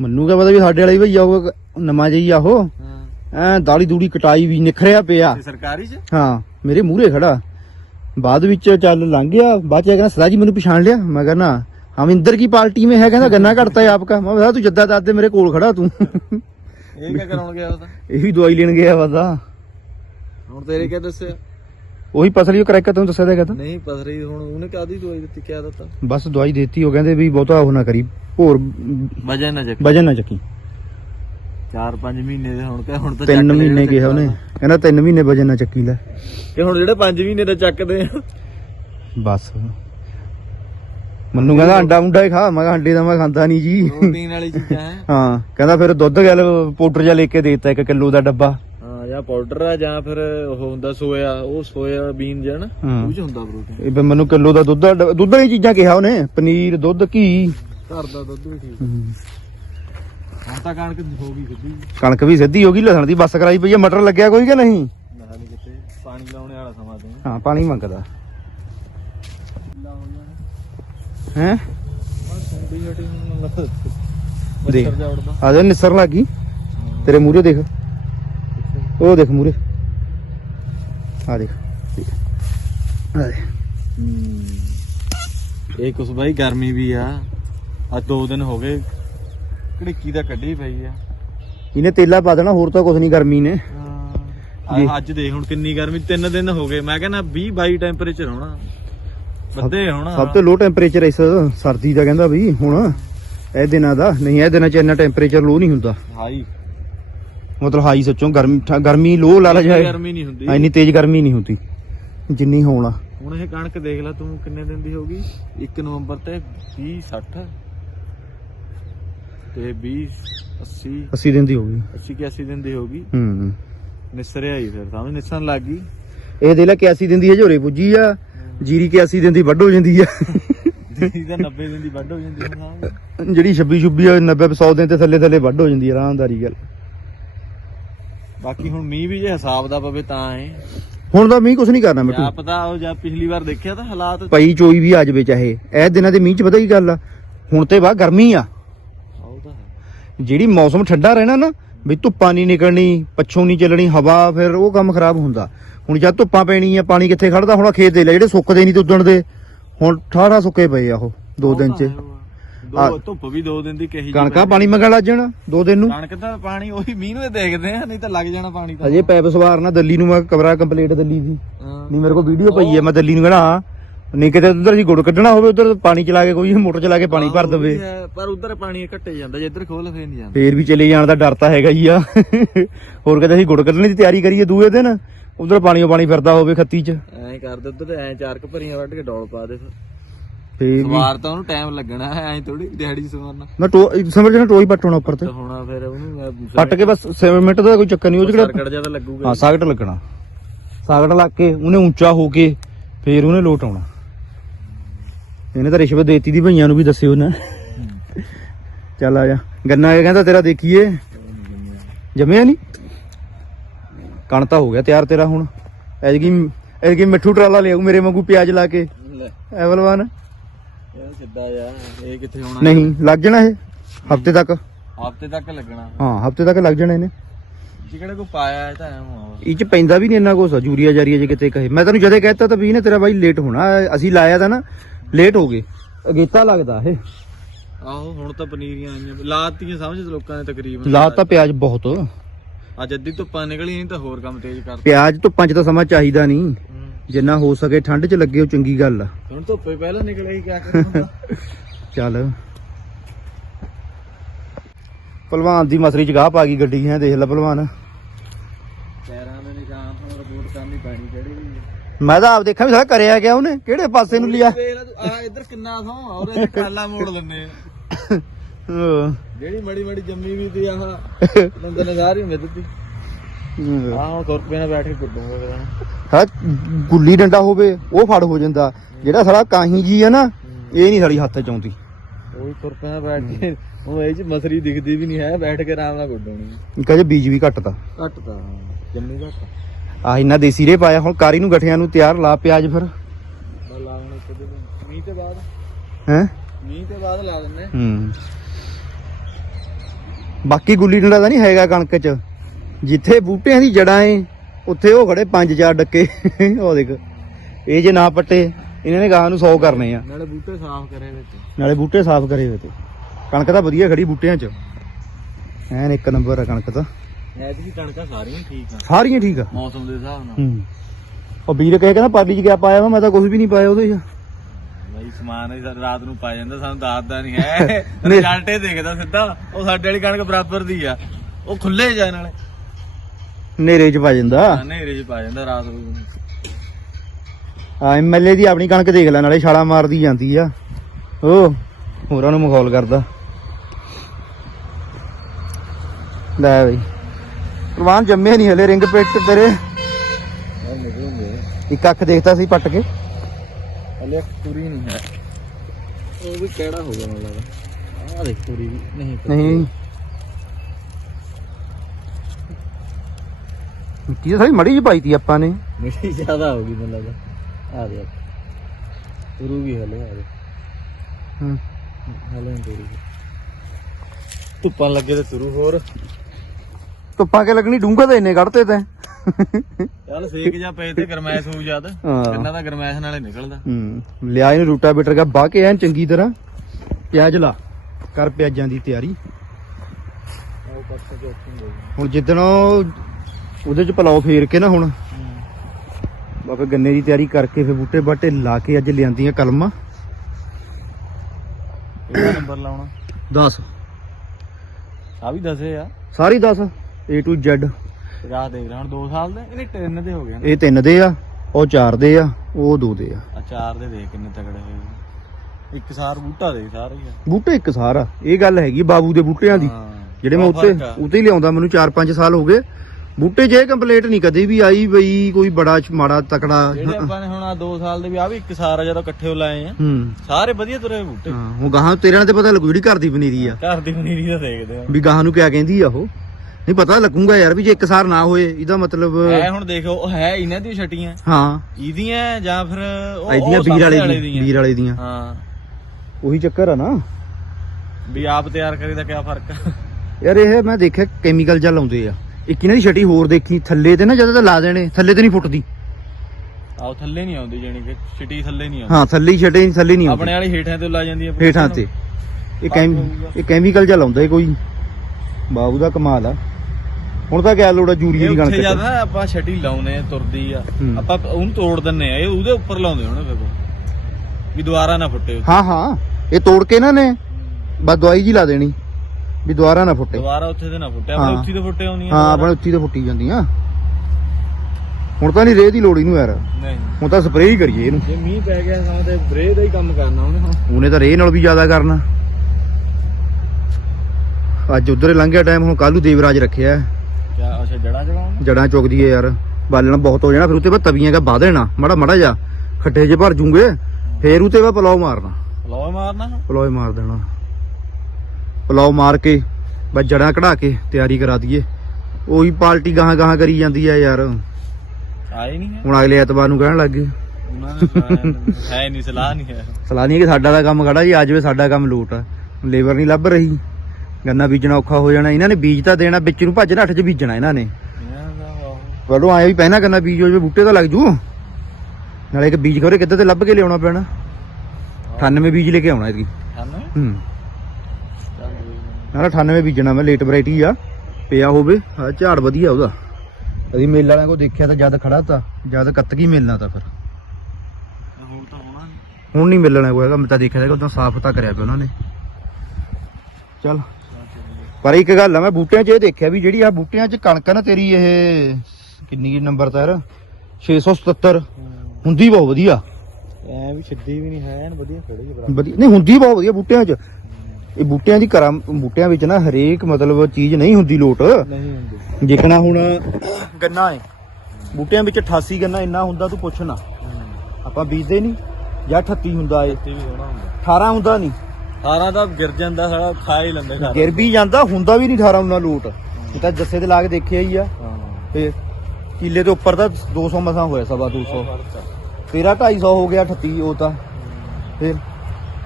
ਮੈਨੂੰ ਕਿਆ ਪਤਾ ਵੀ ਸਾਡੇ ਵਾਲਾ ਹੀ ਭਈਆ ਉਹ ਨਵਾਂ ਜਈ ਆ ਉਹ। ਹਾਂ। ਐ ਦਾੜੀ ਦੂੜੀ ਕਟਾਈ ਵੀ ਨਿਖਰਿਆ ਪਿਆ। ਤੇ ਸਰਕਾਰੀ 'ਚ? ਹਾਂ ਮੇਰੇ ਮੂਹਰੇ ਖੜਾ। ਬਾਅਦ ਵਿੱਚ ਚੱਲ ਲੰਘ ਗਿਆ। ਬਾਅਦ ਚ ਇਹ ਕਹਿੰਦਾ ਸਦਾ ਜੀ ਮੈਨੂੰ ਪਛਾਣ ਲਿਆ। ਮੈਂ ਕਹਿੰਦਾ ਹਮ ਇੰਦਰ ਕੀ ਪਾਰਟੀ में है ਕਹਿੰਦਾ ਗੰਨਾ ਘੜਤਾ ਹੈ ਆਪਕਾ। ਮੈਂ ਕਿਹਾ ਤੂੰ ਜੱਦਾ ਦਾਦੇ ਮੇਰੇ ਕੋਲ ਖੜਾ ਤੂੰ। ਇਹ ਕਿਆ ਕਰਾਉਣ ਗਿਆ ਉਹ ਤਾਂ ਇਹ ਵੀ ਦਵਾਈ ਲੈਣ ਗਿਆ ਵਾ ਤਾਂ ਹੁਣ ਤੇਰੇ ਕਿਆ ਦੱਸਿਆ? ਉਹੀ ਪਸਲੀ ਉਹ ਕਰੈਕ ਤੈਨੂੰ ਦੱਸਿਆ ਤਾਂ ਕਹਿੰਦਾ ਨਹੀਂ ਪਸਰੀ ਹੁਣ ਉਹਨੇ ਕਾਦੀ ਦਵਾਈ ਦਿੱਤੀ ਕਿਆ ਦਿੱਤਾ ਬਸ ਦਵਾਈ ਦੇਤੀ ਉਹ ਕਹਿੰਦੇ ਵੀ ਬਹੁਤਾ ਉਹ ਨਾ ਕਰੀ ਹੋਰ ਵਜਨ ਨਾ ਚੱਕ। ਵਜਨ ਨਾ ਚੱਕੀ। 4-5 ਮਹੀਨੇ ਦੇ ਹੁਣ ਕਿ ਹੁਣ ਤਾਂ ਤਿੰਨ ਚੱਕ ਮਹੀਨੇ ਕਿਹਾ ਉਹਨੇ। ਕਹਿੰਦਾ ਤਿੰਨ ਮਹੀਨੇ ਵਜਨ ਨਾ ਚੱਕੀ ਲੈ। ਕਿ ਹੁਣ ਜਿਹੜੇ 5 ਮਹੀਨੇ ਦਾ ਚੱਕਦੇ ਆ। ਬਸ। ਮੈਨੂੰ ਕਹਿੰਦਾ ਅੰਡਾ ਮੁੰਡਾ ਹੀ ਖਾ। ਮੈਂ ਕਿਹਾ ਅੰਡੇ ਦਾ ਮੈਂ ਖਾਂਦਾ ਨਹੀਂ ਜੀ। ਪ੍ਰੋਟੀਨ ਵਾਲੀ ਚੀਜ਼ਾਂ ਹੈ। ਹਾਂ ਕਹਿੰਦਾ ਫਿਰ ਦੁੱਧ ਗੱਲ ਪਾਊਡਰ ਜਿਹਾ ਲੈ ਕੇ ਦੇ ਦਿੱਤਾ 1 ਕਿਲੋ ਦਾ ਡੱਬਾ। ਹਾਂ ਜਾਂ ਪਾਊਡਰ ਆ ਜਾਂ ਫਿਰ ਉਹ ਹੁੰਦਾ ਸੋਇਆ ਉਹ ਸੋਇਆ ਬੀਨ ਜਾਂ ਨਾ। ਉਹ ਚ ਹੁੰਦਾ ਪ੍ਰੋਟੀਨ। ਇਹ ਮੈਨੂੰ ਕਿਲੋ ਦਾ ਦੁੱਧ ਦੁੱਧ ਵਾਲੀ ਚੀਜ਼ਾਂ ਕਿਹਾ ਉਹਨੇ ਪਨੀਰ ਦੁੱਧ ਘੀ। ਘਰ ਦਾ ਦੁੱਧ ਵੀ ਠੀਕ ਹੁਣ ਤਾਂ ਕਣਕ ਹੋ ਗਈ ਸਿੱਧੀ। ਕਣਕ ਵੀ ਸਿੱਧੀ ਹੋ ਗਈ ਲਸਣ ਦੀ ਬੱਸ ਕਰਾਈ ਪਈ ਹੈ ਮਟਰ ਲੱਗਿਆ ਕੋਈ ਕਿ ਨਹੀਂ? ਨਾ ਨਹੀਂ ਕਿਤੇ ਪਾਣੀ ਲਾਉਣੇ ਵਾਲਾ ਸਮਾਂ ਤੇ। ਹਾਂ ਪਾਣੀ ਮੰਗਦਾ। ਹੈ? ਦੇਖ। ਆ ਜਾ ਨਿਸਰ ਲੱਗੀ ਤੇਰੇ ਮੂਹਰੇ ਦੇਖ। ਉਹ ਦੇਖ ਮੂਹਰੇ। ਆ ਦੇਖ। ਆ ਦੇਖ। ਇਹ ਕੁਛ ਬਾਈ ਗਰਮੀ ਵੀ ਆ। ਅੱਜ ਦੋ ਦਿਨ ਹੋ ਗਏ ਘੜੀਕੀ ਤਾਂ ਕੱਢੀ ਪਈ ਆ। ਇਹਨੇ ਤੇਲਾ ਪਾ ਦੇਣਾ ਹੋਰ ਤਾਂ ਕੁਝ ਨਹੀਂ ਗਰਮੀ ਨੇ। ਜੀ। ਅੱਜ ਦੇਖ ਹੁਣ ਕਿੰਨੀ ਗਰਮੀ ਤਿੰਨ ਦਿਨ ਹੋ ਗਏ। ਮੈਂ ਕਹਿੰਦਾ 20 22 ਟੈਂਪਰੇਚਰ ਹੋਣਾ। ਵੱਧੇ ਹੋਣਾ। ਸਭ ਤੋਂ ਲੋ ਟੈਂਪਰੇਚਰ ਇਸ ਸਰਦੀ ਦਾ ਕਹਿੰਦਾ ਵੀ ਹੁਣ ਇਹ ਦਿਨਾਂ ਦਾ। ਨਹੀਂ ਇਹ ਦਿਨਾਂ ਚ ਇੰਨਾ ਟੈਂਪਰੇਚਰ ਲੋ ਨਹੀਂ ਹੁੰਦਾ। ਹਾਈ ਮਤਲਬ ਹਾਈ ਸੱਚੋਂ ਗਰਮੀ ਠ- ਗਰਮੀ ਲੋ ਲਾ ਲਾ ਜਾਏ। ਗਰਮੀ ਨਹੀਂ ਹੁੰਦੀ। ਇੰਨੀ ਤੇਜ਼ ਗਰਮੀ ਨਹੀਂ ਹੁੰਦੀ। ਜਿੰਨੀ ਹੋਣਾ। ਹੁਣ ਇਹ ਕਣਕ ਦੇਖ ਲੈ ਤੂੰ ਕਿੰਨੇ ਦਿਨ ਦੀ ਹੋਗੀ 1 ਨਵੰਬਰ ਤੇ 20 60 ਤੇ 20 80 80 ਦਿਨ ਦੀ ਹੋ ਗਈ। 80 ਕਿ 80 ਦਿਨ ਦੀ ਹੋਗੀ ਹੂੰ। ਨਿਸਰਿਆ ਹੀ ਫਿਰ ਸਮਝ ਨਿਸਣ ਲੱਗ ਗਈ। ਇਹ ਦੇ ਲੈ 81 ਦਿਨ ਦੀ ਹਜੋਰੇ ਪੁੱਜੀ ਆ ਜੀਰੀ 81 ਦਿਨ ਦੀ ਵੱਢ ਹੋ ਜਾਂਦੀ ਆ। ਦੀਦੀ ਤਾਂ 90 ਦਿਨ ਦੀ ਵੱਢ ਹੋ ਜਾਂਦੀ ਸਮਝ ਜਿਹੜੀ 26 26 90 100 ਦਿਨ ਤੇ ਥੱਲੇ ਥੱਲੇ ਵੱਢ ਹੋ ਜਾਂਦੀ ਆ ਆਰਾਮਦਾਰੀ ਗੱਲ। ਬਾਕੀ ਹੁਣ ਮੀਂਹ ਵੀ ਜੇ ਹਿਸਾਬ ਦਾ ਪਵੇ ਤਾਂ ਹੈ ਹੁਣ ਤਾਂ ਮੀਂਹ ਕੁਝ ਨਹੀਂ ਕਰਨਾ ਮਿੱਟੂ। ਪਤਾ ਉਹ ਜਾਂ ਪਿਛਲੀ ਵਾਰ ਦੇਖਿਆ ਤਾਂ ਹਾਲਾਤ। ਪਈ ਚੋਈ ਵੀ ਆ ਜਾਵੇ ਚਾਹੇ ਇਹ। ਦਿਨਾਂ ਦੇ ਮੀਂਹ ਚ ਪਤਾ ਕੀ ਗੱਲ ਆ? ਹੁਣ ਤੇ ਬਾਅਦ ਗਰਮੀ ਆ। ਤਾਂ ਹੈ ਜਿਹੜੀ ਮੌਸਮ ਠੰਡਾ ਰਹਿਣਾ ਨਾ ਵੀ ਧੁੱਪਾਂ ਨਹੀਂ ਨਿਕਲਣੀ ਪੱਛੋਂ ਨਹੀਂ ਚੱਲਣੀ ਹਵਾ ਫਿਰ ਉਹ ਕੰਮ ਖਰਾਬ ਹੁੰਦਾ। ਹੁਣ ਜਦ ਧੁੱਪਾਂ ਪੈਣੀ ਆ ਪਾਣੀ ਕਿੱਥੇ ਖੜਦਾ? ਹੁਣ ਖੇਤ ਦੇ ਲੈ ਜਿਹੜੇ ਸੁੱਕਦੇ ਨਹੀਂ ਤੇ ਉਦਣ ਦੇ। ਹੁਣ ਠਾਰਾ ਸੁੱਕੇ ਪਏ ਆ ਉਹ ਦੋ ਦਿਨ ਚ। ਦੋ ਧੁੱਪ ਵੀ ਦੋ ਦਿਨ ਦੀ ਕਹੀ ਕਣਕਾਂ। ਪਾਣੀ ਮੰਗਣ ਲੱਗ ਜਾਣਾ ਦੋ ਦਿਨ ਨੂੰ। ਕਣਕ ਤਾਂ ਪਾਣੀ ਉਹੀ ਮੀਂਹ ਨੂੰ ਦੇਖਦੇ ਆ ਨਹੀਂ ਤਾਂ ਲੱਗ ਜਾਣਾ ਪਾਣੀ ਤਾਂ। ਅਜੇ ਪੈਪ ਸਵਾਰਨਾ ਦੱਲੀ ਨੂੰ ਮੈਂ ਕਵਰਾ ਕੰਪਲੀਟ ਦੱਲੀ ਦੀ। ਨਹੀਂ ਮੇਰੇ ਕੋਲ ਵੀਡੀਓ ਪਈ ਹੈ ਮੈਂ ਦੱਲੀ ਨੂੰ ਕਹਣਾ ਨਹੀਂ ਕਿਤੇ ਉਧਰ ਜੀ ਗੁੜ ਕੱਢਣਾ ਹੋਵੇ ਉਧਰ ਪਾਣੀ ਚਲਾ ਕੇ ਕੋਈ ਮੋਟਰ ਚਲਾ ਕੇ ਪਾਣੀ ਭਰ ਦੇਵੇ। ਪਰ ਉਧਰ ਪਾਣੀ ਘੱਟੇ ਜਾਂਦਾ ਜੇ ਇੱਧਰ ਖੋਲ ਫੇਰ ਨਹੀਂ ਜਾਂਦਾ। ਫੇਰ ਵੀ ਚਲੇ ਜਾਣ ਦਾ ਡਰ ਤਾਂ ਹੈਗਾ ਹੀ ਆ। ਹੋਰ ਕਿਤੇ ਅਸੀਂ ਗੁੜ ਕੱਢਣ ਦੀ ਤਿਆਰੀ ਕਰੀਏ ਦੂਏ ਦਿਨ? ਉਧਰ ਪਾਣੀ ਓ ਪਾਣੀ ਫਿਰਦਾ ਹੋਵੇ ਖੱਤੀ 'ਚ। ਐਂ ਕਰਦੇ ਉਧਰ ਐਂ ਚਾਰ ਕੁ ਭਰੀਆਂ ਵੱਢ ਕੇ ਡੋਲ ਪਾ ਦੇ ਫਿਰ। ਸਵਾਰ ਤਾਂ ਉਹਨੂੰ ਟਾਈਮ ਲੱਗਣਾ ਹੈ ਐਂ ਥੋੜੀ ਦਿਹਾੜੀ ਸਵਾਰਨਾ। ਨਾ ਟੋ ਸਮਝ ਜਣਾ ਟੋਈ ਪੱਟਣਾ ਉੱਪਰ ਤੇ। ਹੋਣਾ ਫਿਰ ਉਹਨੂੰ ਪੱਟ ਕੇ ਬਸ 7 ਮਿੰਟ ਦਾ ਕੋਈ ਚੱਕਰ ਨਹੀਂ ਉਹ ਜਿਹੜਾ ਸਰਕਟ ਜ਼ਿਆਦਾ ਲੱਗੂਗਾ ਹਾਂ ਸਾਗਟ ਲੱਗਣਾ। ਸਾਗਟ ਲੱਗ ਕੇ ਉਹਨੇ ਉੱਚਾ ਹੋ ਕੇ ਫੇਰ ਉਹਨੇ ਲੋਟ ਆਉਣਾ। ਇਹਨੇ ਤਾਂ ਰਿਸ਼ਵਤ ਦੇਤੀ ਦੀ ਭਈਆਂ ਨੂੰ ਵੀ ਦੱਸਿਓ ਨਾ। ਚੱਲ ਆ ਜਾ। ਗੰਨਾ ਇਹ ਕਹਿੰਦਾ ਤੇਰਾ ਦੇਖੀਏ। ਜਮਿਆ ਨਹੀਂ? ਕਣ ਤਾਂ ਹੋ ਗਿਆ ਤਿਆਰ ਤੇਰਾ ਹੁਣ। ਐਜਗੀ ਐਜਗੀ ਮਿੱਠੂ ਟਰਾਲਾ ਲਿਆਉ ਮੇਰੇ ਵਾਂਗੂ ਪਿਆਜ਼ ਲਾ ਕੇ। ਲੈ। ਐਵਲਵਾਨ ਸਿੱਧਾ ਜਾ ਇਹ ਕਿੱਥੇ ਹੋਣਾ ਨਹੀਂ ਲੱਗ ਜਾਣਾ ਇਹ। ਹਫ਼ਤੇ ਤੱਕ। ਹਫ਼ਤੇ ਤੱਕ ਲੱਗਣਾ। ਹਾਂ ਹਫ਼ਤੇ ਤੱਕ ਲੱਗ ਜਾਣਾ ਇਹਨੇ। ਜਿਹੜੇ ਕੋ ਪਾਇਆ ਤਾਂ। ਇਹ ਚ ਪੈਂਦਾ ਵੀ ਨਹੀਂ ਇੰਨਾ ਕੁਛ। ਜੂਰੀਆ ਜਾਰੀਆ ਜੇ ਕਿਤੇ ਕਹੇ। ਮੈਂ ਤੈਨੂੰ ਜਦੇ ਕਹਿਤਾ ਤਾਂ ਵੀ ਨੇ ਤੇਰਾ ਬਾਈ ਲੇਟ ਹੋਣਾ। ਅਸੀਂ ਲਾਇਆ ਤਾਂ ਨਾ। ਲੇਟ ਹੋ ਗਏ। ਅਗੇਤਾ ਲੱਗਦਾ ਇਹ। ਆਹੋ ਹੁਣ ਤਾਂ ਪਨੀਰੀਆਂ ਆਈਆਂ। ਲਾਤੀਆਂ ਸਮਝ ਲੋਕਾਂ ਨੇ ਤਕਰੀਬਨ। ਲਾ ਤਾਂ ਪਿਆਜ਼ ਬਹੁਤ। ਅੱਜ ਅੱਧੀ ਧੁੱਪਾਂ ਨਿਕਲੀਆਂ ਨਹੀਂ ਤਾਂ ਹੋਰ ਕੰਮ ਤੇਜ਼ ਕਰ ਪਿਆਜ਼ ਧੁੱਪਾਂ 'ਚ ਤਾਂ ਸਮਾਂ ਚਾਹੀਦਾ ਨਹੀਂ। ਜਿੰਨਾ ਹੋ ਸਕੇ ਠੰਡ 'ਚ ਲੱਗੇ ਉਹ ਚੰਗੀ ਗੱਲ ਆ। ਹੁਣ ਧੁੱਪੇ ਪਹਿਲਾਂ ਨਿਕਲਿਆ ਹੀ ਕਿਆ ਕਰੂੰਗਾ ਚੱਲ। ਭਲਵਾਨ ਦੀ ਮਸਰੀ 'ਚ ਗਾਹ ਪਾ ਗਈ ਗੱਡੀ ਹੈ ਦੇਖ ਲੈ ਭਲਵਾਨ। ਪੈਰਾਂ ਦੇ ਨਿਸ਼ਾਨ ਹੁਣ ਰਿਪੋਰਟ ਕਰਨੀ ਪੈਣੀ ਕਿਹੜੀ ਵੀ। ਮੈਂ ਤਾਂ ਆਪ ਦੇਖਾਂ ਵੀ ਸਾਰਾ ਕਰਿਆ ਗਿਆ ਉਹਨੇ? ਕਿਹੜੇ ਪਾਸੇ ਨੂੰ ਲਿਆ? ਦੇਖ ਲੈ ਤੂੰ ਆ ਇੱਧਰ ਕਿੰਨਾ ਥਾਂ ਔਰ ਇਹ ਟਾਲਾ ਮੋੜ ਹਾਂ। ਜਿਹੜੀ ਮੜੀ ਮੜੀ ਜੰਮੀ ਵੀ ਤੇ ਆਹ ਬੰਦੇ ਨੇ ਸਾਰੀ ਮਿੱਧਤੀ ਆਹ ਹੁਣ ਕੁਰਪੇ ਨਾਲ ਬੈਠ ਕੇ ਕੁੱਟੂਗਾ ਕਦਾਂ ਸਾਲਾ ਗੁੱਲੀ ਡੰਡਾ ਹੋਵੇ ਉਹ ਫੜ ਹੋ ਜਾਂਦਾ। ਜਿਹੜਾ ਸਾਲਾ ਕਾਹੀ ਜੀ ਆ ਨਾ ਇਹ ਨਹੀਂ ਸਾਲੀ ਹੱਥ ਚ ਆਉਂਦੀ। ਉਹ ਕੁਰਪੇ ਨਾਲ ਬੈਠ ਕੇ ਉਹ ਇਹ ਚ ਮਸਰੀ ਦਿਖਦੀ ਵੀ ਨਹੀਂ ਹੈ ਬੈਠ ਕੇ ਆਰਾਮ ਨਾਲ ਕੁੱਟਣੀ ਕਹੇ ਬੀਜ ਵੀ ਘੱਟਦਾ। ਘੱਟ ਤਾਂ ਜੰਮੀ ਘੱਟ ਆ ਇੰਨਾ ਦੇਸੀ ਰੇ ਪਾਇਆ ਹੁਣ ਕਾਰੀ ਨੂੰ ਗਠਿਆਂ ਨੂੰ ਤਿਆਰ ਲਾ ਪਿਆਜ ਫਿਰ। ਬਸ ਲਾਉਣ ਇੱਕ ਦਿਨ। ਮੀਂਹ ਤੇ ਬਾਅਦ? ਹੈ? ਮੀਂਹ ਤੇ ਬਾਅਦ ਲਾ ਦਿੰਨੇ ਹੂੰ। ਬਾਕੀ ਗੁੱਲੀ ਡੰਡਾ ਤਾਂ ਨਹੀਂ ਹੈਗਾ ਕਣਕ ਚ। ਜਿੱਥੇ ਬੂਟਿਆਂ ਦੀ ਜੜਾਂ ਏ ਉੱਥੇ ਉਹ ਖੜੇ ਪੰਜ ਚਾਰ ਡੱਕੇ। ਉਹ ਦੇਖ ਇਹ ਜੇ ਨਾ ਪੱਟੇ ਇਹਨਾਂ ਨੇ ਗਾਹਾਂ ਨੂੰ 100 ਕਰਨੇ ਆ। ਨਾਲੇ ਬੂਟੇ ਸਾਫ਼ ਕਰੇ ਵਿੱਚ। ਨਾਲੇ ਬੂਟੇ ਸਾਫ਼ ਕਰੇ ਤੇ ਕਣਕ ਤਾਂ ਵਧੀਆ ਖੜੀ ਬੂਟਿਆਂ ਚ। ਐਨ ਇੱਕ ਨੰਬਰ ਆ ਕਣਕ ਤਾਂ। ਐਤਕੀ ਕਣਕਾਂ ਸਾਰੀਆਂ ਠੀਕ ਆ। ਸਾਰੀਆਂ ਠੀਕ ਆ। ਮੌਸਮ ਦੇ ਹਿਸਾਬ ਨਾਲ। ਹੂੰ। ਉਹ ਵੀਰ ਕਹੇ ਕਹਿੰਦਾ ਪਾਲੀ ਚ ਕਿਆ ਪਾਇਆ ਵਾ ਮੈਂ ਤਾਂ ਕੁਝ ਵੀ ਨਹੀਂ ਪਾਇਆ ਉਹਦੇ ਚ। ਬਈ ਸਮਾਨ ਹੀ ਸਾਰੀ ਰਾਤ ਨੂੰ ਪਾ ਜਾਂਦਾ ਸਾਨੂੰ ਦੱਸਦਾ ਨਹੀਂ ਹੈ। ਰਿਜ਼ਲਟ ਦੇਖਦਾ ਸਿੱਧਾ ਉਹ ਸਾਡੇ ਵਾਲੀ ਕਣਕ ਬਰਾਬਰ ਦੀ ਆ। ਉਹ ਖੁੱਲੇ ਜਾ ਨਾਲੇ ਨੇਰੇ ਚ ਪਾ ਜਾਂਦਾ। ਹਨੇਰੇ 'ਚ ਪਾ ਜਾਂਦਾ ਰਾਤ ਨੂੰ। ਆ ਐਮਐਲਏ ਦੀ ਆਪਣੀ ਕਣਕ ਦੇਖ ਲੈ ਨਾਲੇ ਛਾਲਾ ਮਾਰਦੀ ਜਾਂਦੀ ਆ। ਉਹ ਹੋਰਾਂ ਨੂੰ ਮਖੌਲ ਕਰਦਾ। ਲੈ ਬਈ। ਪ੍ਰਵਾਨ ਜੰਮੇ ਨਹੀਂ ਹਲੇ ਰਿੰਗ ਪੇਟ ਤੇ ਤੇਰੇ ਇੱਕ ਅੱਖ ਦੇਖਦਾ ਸੀ ਪੱਟ ਕੇ। ਹਲੇ ਪੂਰੀ ਨਹੀਂ ਹੈ। ਉਹ ਵੀ ਕਿਹੜਾ ਹੋ ਗਿਆ ਲੱਗਦਾ। ਆਹ ਦੇਖ ਪੂਰੀ ਨਹੀਂ ਨਹੀਂ। ਮਿੱਟੀ ਤਾਂ ਸਾਰੀ ਮੜੀ ਜਿਹੀ ਪਾਈ ਤੀ ਆਪਾਂ ਨੇ। ਮਿੱਟੀ ਜ਼ਿਆਦਾ ਹੋ ਗਈ ਲੱਗਦਾ। ਆ ਦੇ ਪੂਰੂ ਵੀ ਹਲੇ ਆ ਦੇ ਹੂੰ। ਹਲੇ ਪੂਰੀ। ਧੁੱਪਾਂ ਲੱਗੇ ਤੇ ਤੁਰੂ ਹੋਰ। ਧੁੱਪਾਂ ਕੇ ਲੱਗਣੀ ਡੂੰਗਾ ਤੇ ਇੰਨੇ ਕੱਢਤੇ ਤੈਂ। ਚੱਲ ਸੇਕ ਜਾ ਪਏ ਤੇ ਗਰਮੈਸ਼ ਹੋ ਜਦ ਹਾਂ। ਕਿੰਨਾ ਤਾਂ ਗਰਮੈਸ਼ ਨਾਲੇ ਨਿਕਲਦਾ। ਹੂੰ ਲਿਆ ਇਹਨੂੰ ਰੂਟਾ ਬੀਟਰ ਕਾ ਬਾਹ ਕੇ ਐਨ ਚੰਗੀ ਤਰ੍ਹਾਂ। ਪਿਆਜ਼ ਲਾ ਕਰ ਪਿਆਜ਼ਾਂ ਦੀ ਤਿਆਰੀ। ਉਹ ਹੋ ਹੁਣ ਜਿੱਦਣ ਉਹ ਉਹਦੇ ਚ ਪਲਾਓ ਫੇਰ ਕੇ ਨਾ ਹੁਣ। ਬਾਕੀ ਗੰਨੇ ਦੀ ਤਿਆਰੀ ਕਰਕੇ ਫਿਰ ਬੂਟੇ ਬਾਟੇ ਲਾ ਕੇ ਅੱਜ ਲਿਆਂਦੀਆਂ ਕਲਮਾਂ। ਇਹਦਾ ਨੰਬਰ ਲਾਉਣਾ? 10 ਆ ਵੀ ਦੱਸੇ ਆ। ਸਾਰੀ 10 A to Z ਰਾਹ ਦੇਖ ਰਿਹਾ ਹੁਣ 2 ਸਾਲ ਦੇ? ਇਹਨੇ ਤਿੰਨ ਦੇ ਹੋ ਗਏ ਇਹ ਤਿੰਨ ਦੇ ਆ ਉਹ ਚਾਰ ਦੇ ਆ ਉਹ ਦੋ ਦੇ ਆ। ਆ ਚਾਰ ਦੇ ਦੇਖ ਕਿੰਨੇ ਤਗੜੇ ਹੋਏ। ਇੱਕ ਸਾਰ ਬੂਟਾ ਦੇਖ ਸਾਰੇ ਹੀ ਆ। ਬੂਟੇ ਇੱਕ ਸਾਰ ਆ। ਇਹ ਗੱਲ ਹੈਗੀ ਬਾਬੂ ਦੇ ਬੂਟਿਆਂ ਦੀ। ਹਾਂ। ਜਿਹੜੇ ਮੈਂ ਬਹੁਤ ਉੱਤੇ ਫ਼ਰਕ ਆ। ਉੱਤੇ ਹੀ ਲਿਆਉਂਦਾ ਮੈਨੂੰ 4-5 ਸਾਲ ਹੋ ਗਏ। ਬੂਟੇ ਜੇ ਕੰਪਲੀਟ ਨਹੀਂ ਕਦੇ ਵੀ ਆਈ ਬਈ ਕੋਈ ਬੜਾ ਚ- ਮਾੜਾ ਤਕੜਾ ਜਿਹੜੇ ਆਪਾਂ ਨੇ ਹੁਣ ਆ 2 ਸਾਲ ਦੇ ਵੀ ਆ ਵੀ ਇੱਕ ਸਾਰ ਆ ਜਦੋਂ ਇਕੱਠੇ ਹੋ ਲਾਏ ਆ। ਹੂੰ। ਸਾਰੇ ਵਧੀਆ ਤੁਰੇ ਬੂਟੇ। ਹਾਂ ਉਹ ਗਾਹਾਂ ਤੇਰੇ ਨਾਲ ਤੇ ਪਤਾ ਲੱਗੂ ਜਿਹੜੀ ਘਰ ਦੀ ਪਨੀਰੀ ਆ। ਘਰ ਦੀ ਪਨੀਰੀ ਦਾ ਦੇਖਦੇ ਆ। ਵੀ ਗਾਹਾਂ ਨੂੰ ਕਿਆ ਕਹਿੰਦੀ ਆ ਉਹ। ਨਹੀਂ ਪਤਾ ਲੱਗੂਗਾ ਯਾਰ ਵੀ ਜੇ ਇੱਕ ਸਾਰ ਨਾ ਹੋਏ ਇਹਦਾ ਮਤਲਬ ਐ ਹੁਣ ਦੇਖੋ ਉਹ ਹੈ ਇਹਨਾਂ ਦੀ ਛਟੀਆਂ। ਹਾਂ। ਇਹਦੀਆਂ ਜਾਂ ਫਿਰ ਉਹ ਇਹਦੀਆਂ ਉਹ ਵੀਰ ਵਾਲੇ ਸਾਹਮਣੇ ਦੀ ਵੀਰ ਵਾਲੇ ਦੀਆਂ। ਹਾਂ। ਉਹੀ ਚੱਕਰ ਆ ਨਾ। ਵੀ ਆਪ ਤਿਆਰ ਕਰੀ ਦਾ ਕੀ ਫ਼ਰਕ ਆ? ਯਾਰ ਇਹ ਮੈਂ ਦੇਖਿਆ ਕੈਮੀਕਲ ਜਾਂ ਲਾਉਂਦੇ ਆ। ਇੱਕ ਇਹਨਾਂ ਦੀ ਛਟੀ ਹੋਰ ਦੇਖੀ ਥੱਲੇ ਤੇ ਨਾ ਜਦੋਂ ਤਾਂ ਲਾ ਦੇਣੇ ਥੱਲੇ ਤੇ ਨਹੀਂ ਫੁੱਟਦੀ। ਆਹ ਥੱਲੇ ਨਹੀਂ ਆਉਂਦੀ ਜਾਨੀ ਕਿ ਛਟੀ ਥੱਲੇ ਨਹੀਂ ਆਉਂਦੀ। ਹਾਂ ਥੱਲੇ ਹੀ ਛਟੇ ਥੱਲੇ ਨਹੀਂ ਆਪਣੇ ਆਉਂਦੀ ਵਾਲੀ ਹੇਠਾਂ ਤੇ ਲਾ ਜਾਂਦੀ ਆ ਹੇਠਾਂ ਤੇ। ਇਹ ਕੈਮ ਇਹ ਕੈਮੀਕਲ ਜਾਂ ਲਾਉਂਦਾ ਇਹ ਕੋਈ। ਬਾਬੂ ਦਾ ਕਮਾਲ ਆ। ਹੁਣ ਤਾਂ ਕਿਆ ਲੋੜ ਇਹ ਦੀ ਉੱਥੇ ਕਣਕ ਚ ਨਾ ਆਪਾਂ ਛਟੀ ਲਾਉਨੇ ਤੁਰਦੀ ਆ। ਹੂੰ। ਆਪਾਂ ਉਹਨੂੰ ਤੋੜ ਦਿੰਨੇ ਆ ਇਹ ਉਹਦੇ ਉੱਪਰ ਲਾਉਂਦੇ ਹੋਣੇ ਫਿਰ ਵੀ ਦੁਬਾਰਾ ਨਾ ਫੁੱਟੇ ਹਾਂ ਹਾਂ। ਇਹ ਤੋੜ ਕੇ ਨਾ ਨੇ ਬਸ ਦਵਾਈ ਜੀ ਲਾ ਦੇਣੀ। ਵੀ ਦੁਬਾਰਾ ਨਾ ਫੁੱਟੇ। ਦੁਬਾਰਾ ਉੱਥੇ ਤੇ ਨਾ ਫੁੱਟੇ ਆਪਣੇ ਹਾਂ। ਉੱਥੇ ਤੇ ਫੁੱਟੇ ਆਉਂਦੀਆਂ ਹਾਂ ਆਪਣੇ ਉੱਤੀ ਤੇ ਫੁੱਟੀ ਜਾਂਦੀਆਂ। ਹੁਣ ਤਾਂ ਨਹੀਂ ਰੇਹ ਦੀ ਲੋੜ ਇਹਨੂੰ ਯਾਰ। ਨਹੀਂ। ਹੁਣ ਤਾਂ ਸਪਰੇਅ ਹੀ ਕਰੀਏ ਇਹਨੂੰ। ਜੇ ਮੀਂਹ ਪੈ ਗਿਆ ਤਾਂ ਤੇ ਬਰੇ ਦਾ ਹੀ ਕੰਮ ਕਰਨਾ ਉਹਨੇ ਹੁਣ ਉਹਨੇ ਤਾਂ ਰੇਹ ਨਾਲ ਵੀ ਜ਼ਿਆਦਾ ਕਰਨਾ। ਅੱਜ ਉਧਰ ਲੰਘਿਆ ਟਾਈਮ ਹੁਣ ਕੱਲੂ ਦੇਵਰਾਜ ਰੱਖਿਆ। ਹੈ। ਕਿਆ ਅੱਛਾ ਜੜਾ ਜਗਾਉਣ ਜੜਾਂ ਚੁੱਕਦੀ ਏ ਯਾਰ। ਬਾਲਣ ਬਹੁਤ ਹੋ ਜਾਣਾ ਫਿਰ ਉੱਤੇ ਬਾ ਤਵੀਆਂ ਕਾ ਬਾਹ ਦੇਣਾ? ਮਾੜਾ ਮਾੜਾ ਜਾ ਖੱਡੇ 'ਚ ਭਰ ਜੂਗੇ ਫੇਰ ਉੱਤੇ ਬਾ ਪਲਾਉ ਮਾਰਨਾ। ਲੋਏ ਮਾਰਨਾ? ਪਲਾਉ ਮਾਰ ਦੇਣਾ। ਪਲਾਉ ਮਾਰ ਕੇ ਬਸ ਜੜਾਂ ਕਢਾ ਕੇ ਤਿਆਰੀ ਕਰਾ ਦਈਏ। ਉਹੀ ਪਾਲਟੀ ਗਾਹਾਂ ਗਾਹਾਂ ਕਰੀ ਜਾਂਦੀ ਆ ਯਾਰ। ਆਏ ਨਹੀਂ ਹੁਣ ਅਗਲੇ ਐਤਵਾਰ ਨੂੰ ਕਹਿਣ ਲੱਗ ਗਏ। ਹੈ ਨਹੀਂ ਸਲਾਹ ਨਹੀਂ ਹੈ। ਸਲਾਹ ਨਹੀਂ ਕਿ ਸਾਡਾ ਦਾ ਕੰਮ ਖੜਾ ਜੀ ਅੱਜ ਵੀ ਸਾਡਾ ਕੰਮ ਲੋਟ ਆ। ਲੇਬਰ ਨਹੀਂ ਲੱਭ ਰਹੀ। ਗੰਨਾ ਬੀਜਣਾ ਔਖਾ ਹੋ ਜਾਣਾ ਇਹਨਾਂ ਨੇ ਬੀਜ ਤਾਂ ਦੇਣਾ ਵਿੱਚ ਨੂੰ ਭੱਜ ਨੱਠ 'ਚ ਬੀਜਣਾ ਇਹਨਾਂ ਨੇ। ਵੱਲੋਂ ਆਏ ਵੀ ਪਹਿਨਾ ਗੰਨਾ ਬੀਜ ਹੋ ਜਾਵੇ ਬੂਟੇ ਤਾਂ ਲੱਗ ਜੂ। ਨਾਲੇ ਇੱਕ ਬੀਜ ਖੋਰੇ ਕਿੱਦਾਂ ਤੇ ਲੱਭ ਕੇ ਲਿਆਉਣਾ ਪੈਣਾ। 98 ਬੀਜ ਲੈ ਕੇ ਆਉਣਾ ਇਹਦੀ। ਹਨ ਹੂੰ। ਚੱਲ ਕੋਈ ਨਾਲੇ 98 ਬੀਜਣਾ ਮੈਂ ਲੇਟ ਵੈਰਾਈਟੀ ਆ ਪਿਆ ਹੋਵੇ ਆ ਝਾੜ ਵਧੀਆ ਉਹਦਾ। ਅਸੀਂ ਮੇਲ ਵਾਲਿਆਂ ਕੋ ਦੇਖਿਆ ਤਾਂ ਜਦ ਖੜਾ ਤਾਂ ਜਦ ਕੱਤਕੀ ਮਿਲਣਾ ਤਾਂ ਫਿਰ। ਹੁਣ ਤਾਂ ਹੋਣਾ। ਹੁਣ ਨਹੀਂ ਮਿਲਣਾ ਕੋਈ ਹੈਗਾ ਮੈਂ ਤਾਂ ਦੇਖਿਆ ਤਾਂ ਉਦੋਂ ਸਾਫ਼ ਤਾਂ ਕਰਿਆ ਪਿਆ ਉਹਨਾਂ ਨੇ। ਚੱਲ। ਪਰ ਇੱਕ ਗੱਲ ਆ ਮੈਂ ਬੂਟਿਆਂ 'ਚ ਇਹ ਦੇਖਿਆ ਵੀ ਜਿਹੜੀ ਆ ਬੂਟਿਆਂ 'ਚ ਕਣਕ ਆ ਨਾ ਤੇਰੀ ਇਹ ਕਿੰਨੀ ਕੀ ਨੰਬਰ ਤਾਂ ਯਾਰ? 677 ਹੁੰਦੀ ਬਹੁਤ ਵਧੀਆ। ਐ ਵੀ ਛੱਡੀ ਵੀ ਨਹੀਂ ਹੈ ਐਨ ਵਧੀਆ ਖੜੀ ਹੈ ਵਧੀਆ ਨਹੀਂ ਹੁੰਦੀ ਬਹੁਤ ਵਧੀਆ ਬੂਟਿਆਂ 'ਚ। ਇਹ ਬੂਟਿਆਂ ਦੀ ਕਰਾਂ ਬੂਟਿਆਂ ਵਿੱਚ ਨਾ ਹਰੇਕ ਮਤਲਬ ਚੀਜ਼ ਨਹੀਂ ਹੁੰਦੀ ਲੋਟ। ਨਹੀਂ ਹੁੰਦੀ। ਜਿਕਣਾ ਹੁਣ ਗੰਨਾ ਹੈ ਬੂਟਿਆਂ ਵਿੱਚ 88 ਗੰਨਾ ਇੰਨਾ ਹੁੰਦਾ ਤੂੰ ਪੁੱਛ ਨਾ। ਆਪਾਂ ਬੀਜਦੇ ਨਹੀਂ ਜਾਂ 38 ਹੁੰਦਾ ਏ। ਤੇ ਵੀ ਹੋਣਾ ਹੁੰਦਾ। 18 ਹੁੰਦਾ ਨਹੀਂ ਸਾਰਾ ਤਾਂ ਗਿਰ ਜਾਂਦਾ ਸਾਰਾ ਖਾ ਹੀ ਲੈਂਦੇ ਘਰ ਗਿਰ ਵੀ ਜਾਂਦਾ ਹੁੰਦਾ ਵੀ ਨਹੀਂ 18 ਉਹਨਾਂ ਲੋਟ। ਇਹ ਤਾਂ ਜੱਸੇ ਤੇ ਲਾ ਕੇ ਦੇਖਿਆ ਹੀ ਆ। ਤੇ ਕਿੱਲੇ ਦੇ ਉੱਪਰ ਤਾਂ 200 ਮਸਾਂ ਹੋਇਆ ਸਵਾ 200 ਤੇਰਾ 250 ਹੋ ਗਿਆ 38 ਉਹ ਤਾਂ। ਫਿਰ?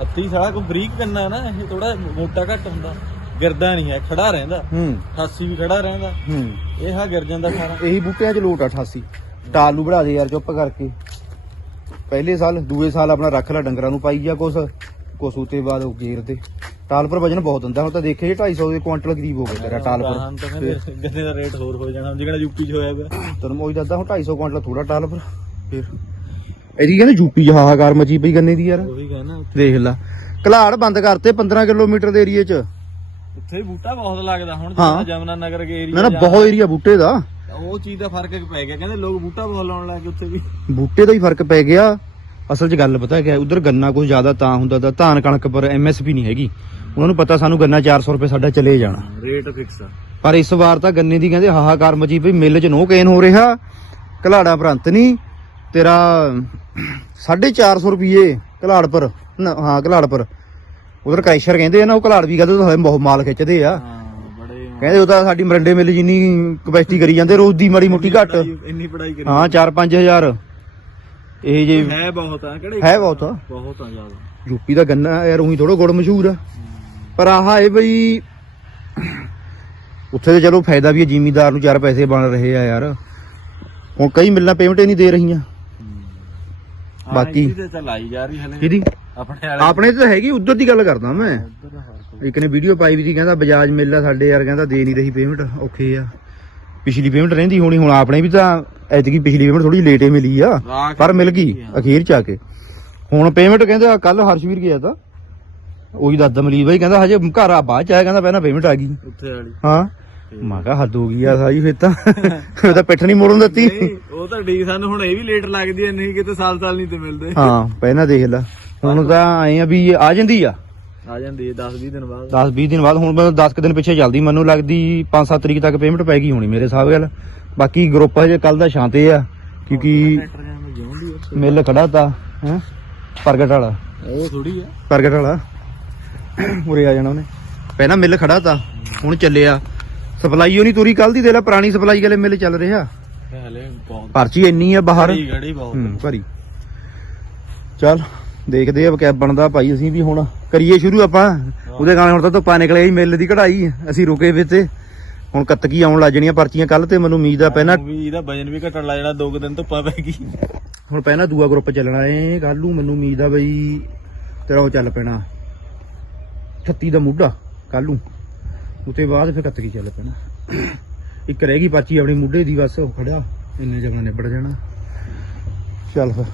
ਅੱਤੀ ਸਾਰਾ ਕੋਈ ਬਰੀਕ ਕਰਨਾ ਨਾ ਇਹ ਥੋੜਾ ਮੋਟਾ ਘੱਟ ਹੁੰਦਾ। ਗਿਰਦਾ ਨਹੀਂ ਹੈ ਖੜਾ ਰਹਿੰਦਾ। ਹੂੰ। 88 ਵੀ ਖੜਾ ਰਹਿੰਦਾ। ਹੂੰ। ਇਹ ਹਾਂ ਗਿਰ ਜਾਂਦਾ ਸਾਰਾ। ਇਹੀ ਬੂਟਿਆਂ 'ਚ ਲੋਟ ਆ 88 ਟਾਲ ਨੂੰ ਬੜਾ ਦੇ ਯਾਰ ਚੁੱਪ ਕਰਕੇ। ਪਹਿਲੇ ਸਾਲ ਦੂਏ ਸਾਲ ਆਪਣਾ ਰੱਖ ਲੈ ਡੰਗਰਾਂ ਨੂੰ ਪਾਈ ਜਾ ਕੁਛ। ਕੁਛ ਉਤੇ ਬਾਅਦ ਉਹ ਗੇਰ ਤੇ। ਟਾਲ ਪਰ ਵਜਨ ਬਹੁਤ ਹੁੰਦਾ ਹੁਣ ਤਾਂ ਦੇਖੇ 250 ਦੇ ਕੁਆਂਟਲ ਕਰੀਬ ਹੋ ਗਿਆ ਤੇਰਾ ਟਾਲ ਤਾਂ ਪਰ ਗੰਨੇ ਦਾ ਰੇਟ ਹੋਰ ਹੋ ਜਾਣਾ ਜਿਹੜਾ ਯੂਪੀ 'ਚ ਹੋਇਆ ਪਿਆ। ਤੈਨੂੰ ਉਹੀ ਦੱਸਦਾ ਹੁਣ 250 ਕੁਆਂਟਲ ਥੋੜਾ ਟਾਲ ਪਰ ਫਿਰ। ਇਹਦੀ ਕਹਿੰਦੇ ਯੂਪੀ 'ਚ ਹਾਹਾਕਾਰ ਮਚੀ ਪਈ ਗੰਨੇ ਦੀ ਯਾਰ। ਉਹੀ ਦੇਖ ਲੈ ਘਲਾੜ ਬੰਦ ਕਰਤੇ 15 ਕਿਲੋਮੀਟਰ ਦੇ ਏਰੀਏ 'ਚ। ਉੱਥੇ ਬੂਟਾ ਬਹੁਤ ਲੱਗਦਾ ਹੁਣ ਜਮਨਾ ਨਗਰ ਕੇ ਨਾ ਨਾ ਏਰੀਆ ਬਹੁਤ ਏਰੀਆ ਬੂਟੇ ਦਾ। ਉਹ ਚੀਜ਼ ਦਾ ਫ਼ਰਕ ਪੈ ਗਿਆ ਕਹਿੰਦੇ ਲੋਕ ਬੂਟਾ ਬਹੁਤ ਲਾਉਣ ਲੱਗ ਗਏ ਉੱਥੇ ਵੀ। ਬੂਟੇ ਦਾ ਹੀ ਫ਼ਰਕ ਪੈ ਗਿਆ। ਅਸਲ 'ਚ ਗੱਲ ਪਤਾ ਹੈ ਉਧਰ ਗੰਨਾ ਕੁਝ ਜ਼ਿਆਦਾ ਤਾਂ ਹੁੰਦਾ ਤਾਂ ਧਾਨ ਕਣਕ ਪਰ ਐਮਐਸਪੀ ਨਹੀਂ ਹੈਗੀ। ਉਹਨਾਂ ਨੂੰ ਪਤਾ ਸਾਨੂੰ ਗੰਨਾ 400 ਰੁਪਏ ਸਾਡਾ ਚਲੇ ਜਾਣਾ। ਰੇਟ ਫਿਕਸ ਆ। ਪਰ ਇਸ ਵਾਰ ਤਾਂ ਗੰਨੇ ਦੀ ਕਹਿੰਦੇ ਹਾਹਾਕਾਰ ਮਚੀ ਪਈ ਮਿੱਲ 'ਚ ਨੋ ਕੇਨ ਹੋ ਰਿਹਾ ਘਲਾੜਾ ਪ੍ਰੰਤ ਨਹੀਂ ਤੇਰਾ 450 ਰੁਪਏ ਘਲਾੜ ਪਰ ਹਾਂ ਘਲਾੜ ਪਰ। ਉਧਰ ਕ੍ਰੈਸ਼ਰ ਕਹਿੰਦੇ ਆ ਨਾ ਉਹ ਘਲਾੜ ਵੀ ਕਹਿੰਦੇ ਉਹ ਬਹੁਤ ਮਾਲ ਖਿੱਚਦੇ ਆ। ਕਹਿੰਦੇ ਉਹ ਤਾਂ ਸਾਡੀ ਮਰੰਡੇ ਮਿੱਲ ਜਿੰਨੀ ਕਪੈਸਿਟੀ ਕਰੀ ਜਾਂਦੇ ਰੋਜ਼ ਦੀ ਮਾੜੀ ਮੋਟੀ ਘੱਟ। ਇੰਨੀ ਪੜਾਈ ਕਰੀ ਹਾਂ 4-5000 ਇਹ ਜੇ ਹੈ ਬਹੁਤ ਆ ਕਿਹੜੇ ਹੈ ਬਹੁਤ ਆ। ਬਹੁਤ ਆ ਜ਼ਿਆਦਾ। ਯੂਪੀ ਦਾ ਗੰਨਾ ਯਾਰ ਉਹੀ ਥੋੜਾ ਗੁੜ ਮਸ਼ਹੂਰ ਆ। ਪਰ ਆਹ ਇਹ ਬਈ ਉੱਥੇ ਤੇ ਚਲੋ ਫਾਇਦਾ ਵੀ ਹੈ ਜ਼ਿਮੀਦਾਰ ਨੂੰ ਚਾਰ ਪੈਸੇ ਬਣ ਰਹੇ ਆ ਯਾਰ। ਹੁਣ ਕਈ ਮਿਲਣਾ ਪੇਮੈਂਟ ਹੀ ਨਹੀਂ ਦੇ ਰਹੀਆਂ। ਬਾਕੀ- ਇਹਦੀ ਤੇ ਆਈ ਜਾ ਰਹੀ ਹਲੇ। ਇਹਦੀ ਆਪਣੇ ਆਪਣੇ ਤੇ ਹੈਗੀ ਉਧਰ ਦੀ ਗੱਲ ਕਰਦਾ ਮੈਂ। ਇੱਕ ਨੇ ਵੀਡੀਓ ਪਾਈ ਵੀ ਸੀ ਕਹਿੰਦਾ ਬਜਾਜ ਮਿਲ ਸਾਡੇ ਯਾਰ ਕਹਿੰਦਾ ਦੇ ਨਹੀਂ ਰਹੀ ਪੇਮੈਂਟ ਔਖੇ ਆ। ਪਿਛਲੀ ਪੇਮੈਂਟ ਰਹਿੰਦੀ ਹੋਣੀ ਹੁਣ ਆਪਣੇ ਵੀ ਤਾਂ ਐਤਕੀ ਪਿਛਲੀ ਪੇਮੈਂਟ ਥੋੜੀ ਲੇਟੇ ਮਿਲੀ ਆ ਪਰ ਮਿਲ ਗਈ ਅਖੀਰ ਚ ਆ ਕੇ। ਹੁਣ ਪੇਮੈਂਟ ਕਹਿੰਦੇ ਕੱਲ ਹਰਸ਼ਵੀਰ ਗਿਆ ਤਾਂ। ਉਹੀ ਦੱਸਦਾ ਮਲੀਕ ਬਾਈ ਕਹਿੰਦਾ ਹਜੇ ਘਰ ਆ ਬਾਅਦ ਚ ਆਇਆ ਕਹਿੰਦਾ ਪਹਿਲਾਂ ਪੇਮੈਂਟ ਆ ਗਈ। ਉੱਥੇ ਵਾਲੀ। ਹਾਂ। ਮੈਂ ਕਿਹਾ ਹੱਦ ਹੋ ਗਈ ਆ ਸਾਰੀ ਫਿਰ ਤਾਂ। ਫਿਰ ਤਾਂ ਪਿੱਠ ਨਹੀਂ ਮੋੜਨ ਦਿੱਤੀ। ਨਹੀਂ ਉਹ ਤਾਂ ਡੀ ਸਾਨੂੰ ਹੁਣ ਇਹ ਵੀ ਲੇਟ ਲੱਗਦੀ ਹੈ ਨਹੀਂ ਕਿਤੇ ਸਾਲ ਸਾਲ ਨਹੀਂ ਤੇ ਮਿਲਦੇ। ਹਾਂ ਪਹਿਲਾਂ ਦੇਖ ਲੈ। ਹੁਣ ਤਾਂ ਆਏ ਆ ਵੀ ਆ ਜਾਂਦੀ ਆ। ਆ ਜਾਂਦੀ ਹੈ 10 20 ਦਿਨ ਬਾਅਦ। 10 20 ਦਿਨ ਬਾਅਦ ਹੁਣ ਮੈਂ 10 ਕੁ ਦਿਨ ਪਿੱਛੇ ਚੱਲਦੀ ਮੈਨੂੰ ਲੱਗਦੀ 5-7 ਤਰੀਕ ਤੱਕ ਪੇਮੈਂਟ ਪੈ ਗਈ ਹੋਣੀ ਮੇਰੇ ਹਿਸਾਬ ਨਾਲ। ਬਾਕੀ ਗਰੁੱਪ ਹਜੇ ਕੱਲ ਦਾ ਸ਼ਾਂਤੇ ਆ ਕਿਉਂਕਿ ਮਿਲ ਖੜਾ ਤਾ ਹੈ? ਪ੍ਰਗਟ ਵਾਲਾ। ਉਹ ਥੋੜੀ ਆ। ਪ੍ਰਗਟ ਵਾਲਾ। ਉਰੇ ਆ ਜਾਣਾ ਉਹਨੇ। ਪਹਿਲਾਂ ਮਿਲ ਖੜਾ ਤਾ ਹੁਣ ਚੱਲਿਆ। ਸਪਲਾਈ ਉਹ ਨਹੀਂ ਤੁਰੀ ਕੱਲ ਦੀ ਦੇ ਲੈ ਪੁਰਾਣੀ ਸਪਲਾਈ ਵਾਲੇ ਮਿਲ ਚੱਲ ਰਿਹਾ। ਹਲੇ ਬਹੁਤ। ਪਰਚੀ ਇੰਨੀ ਆ ਬਾਹਰ। ਘੜੀ ਬਹੁਤ। ਭਰੀ ਚੱਲ ਦੇਖਦੇ ਆ ਕਿਆ ਬਣਦਾ ਭਾਈ ਅਸੀਂ ਵੀ ਹੁਣ ਕਰੀਏ ਸ਼ੁਰੂ ਆਪਾਂ। ਉਹਦੇ ਗਾਣੇ ਹੁਣ ਤਾਂ ਧੁੱਪਾਂ ਨਿਕਲੇ ਹੀ ਮਿਲ ਦੀ ਕਢਾਈ। ਅਸੀਂ ਰੁਕੇ ਵੇ ਤੇ ਹੁਣ ਕੱਤਕੀ ਆਉਣ ਲੱਗ ਜਣੀਆਂ ਪਰਚੀਆਂ ਕੱਲ ਤੇ ਮੈਨੂੰ ਉਮੀਦ ਆ ਪਹਿਲਾਂ ਵੀ ਇਹਦਾ ਵਜਨ ਵੀ ਘਟਣ ਲੱਗ ਜਾਣਾ ਦੋ ਕੁ ਦਿਨ ਧੁੱਪਾਂ ਪੈ ਗਈ। ਹੁਣ ਪਹਿਲਾਂ ਦੂਆ ਗਰੁੱਪ ਚੱਲਣਾ ਏ ਕੱਲ ਨੂੰ ਮੈਨੂੰ ਉਮੀਦ ਆ ਬਈ ਤੇਰਾ ਉਹ ਚੱਲ ਪੈਣਾ। 36 ਦਾ ਮੁੱਢਾ ਕੱਲ ਨੂੰ। ਉਤੇ ਬਾਅਦ ਫਿਰ ਕੱਤਕੀ ਚੱਲ ਪੈਣਾ। ਇੱਕ ਰਹਿ ਗਈ ਪਰਚੀ ਆਪਣੀ ਮੁੱਢੇ ਦੀ ਬਸ ਉਹ ਖੜਿਆ ਇੰਨੇ ਜਗ੍ਹਾ ਨਿਬੜ ਜਾਣਾ। ਚੱਲ ਫਿਰ।